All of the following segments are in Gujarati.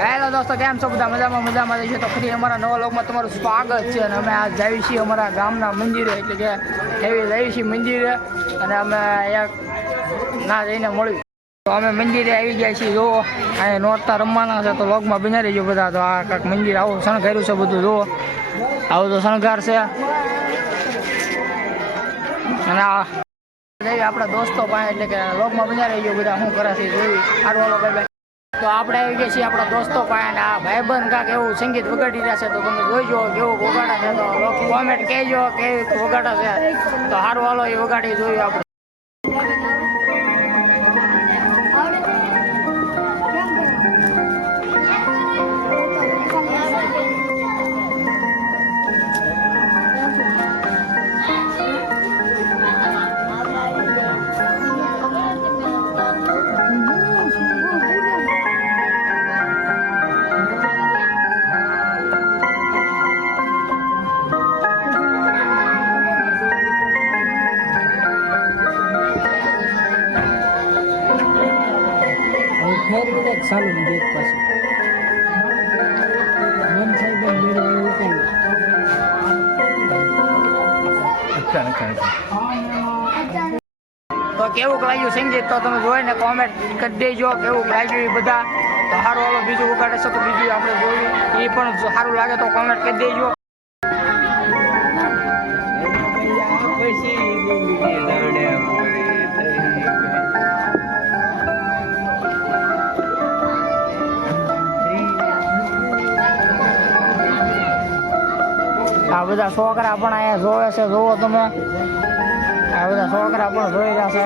હેલો દોસ્તો, કેમ છો બધા? મજામાં છે. તો ફરી અમારા નવા લોકમાં તમારું સ્વાગત છે. અને અમે આજ જઈએ છીએ અમારા ગામના મંદિરે, એટલે કે એવી જઈએ છીએ મંદિરે, અને અમે એક ના જઈને મળ્યું. તો અમે મંદિરે આવી ગયા છીએ. જુઓ, અહીંયા નોરતા રમવાના છે, તો લોકમાં બની રહીજો બધા. તો આ કાંઈક મંદિર આવું શણગાર્યું છે બધું. જુઓ, આવું તો શણગાર છે. અને આ આપણા દોસ્તો પાસે, એટલે કે લોકમાં બની રહીજો બધા. શું કરે છે જોઈ. સારું, હાલો, બાય બાય. તો આપણે આવી ગયા છીએ આપણા દોસ્તો પાસે. આ ભાઈબંધ કાંક એવું સંગીત વગાડી રહ્યા છે, તો તમે જોઈજો કેવું વગાડે છે. તો લોકો કોમેન્ટ કહેજો કેવી વગાડે છે. તો સારું, હાલો, એ વગાડી જોયું આપણે. ચાલુ ને એક પાસે મન સાહેબ તો કેવું લાગ્યું સંગીત? તો તમે જોઈને કોમેન્ટ કરી દેજો કેવું લાગ્યું એ બધા. તો સારું, હાલો, બીજું વગાડે છે તો બીજું આપણે જોયું. એ પણ સારું લાગે તો કોમેન્ટ કરી દેજો. આ બધા છોકરા પણ અહીંયા જોવે છે. જોવો તમે, આ બધા છોકરા પણ જોઈ રહ્યા છે.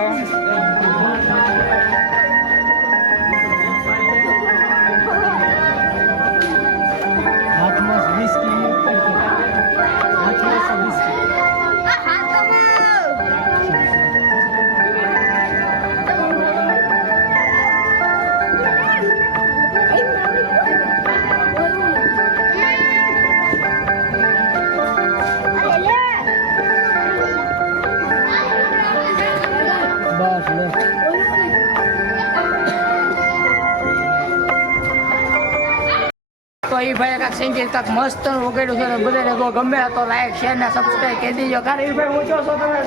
તો એ ભાઈ કાંક સંગીત કાંક મસ્ત વગાડ્યું છે. બધાને તો ગમે તો લાઈક શેર ને સબસ્ક્રાઈબ કરી દેજો. કારણ એ ભાઈ ઊંચો છો તમે.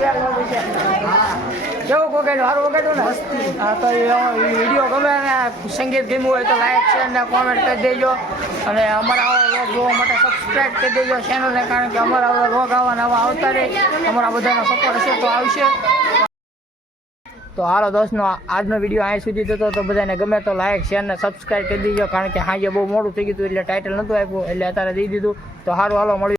કેવું વગાડ્યું? સારું વગાડ્યું ને? હા, તો એ વિડીયો ગમે ને સંગીત ગમ્યું હોય તો લાઈક શેર ને કોમેન્ટ કરી દેજો. અને અમારા આવા વ્લોગ જોવા માટે સબસ્ક્રાઈબ કરી દેજો ચેનલને. કારણ કે અમારા આવા વ્લોગ આવા આવતા રહે. અમારા બધાનો સપોર્ટ હશે તો આવશે. તો હાલો દોસ્તનો આજનો વિડીયો અહીં સુધી થતો. તો બધાને ગમે તો લાઈક શેર ને સબસ્ક્રાઈબ કરી દીજો. કારણ કે હાજે બહુ મોડું થઈ ગયું હતું, એટલે ટાઇટલ નહોતું આપ્યું, એટલે અત્યારે દઈ દીધું. તો સારું, હાલો, મળ્યું.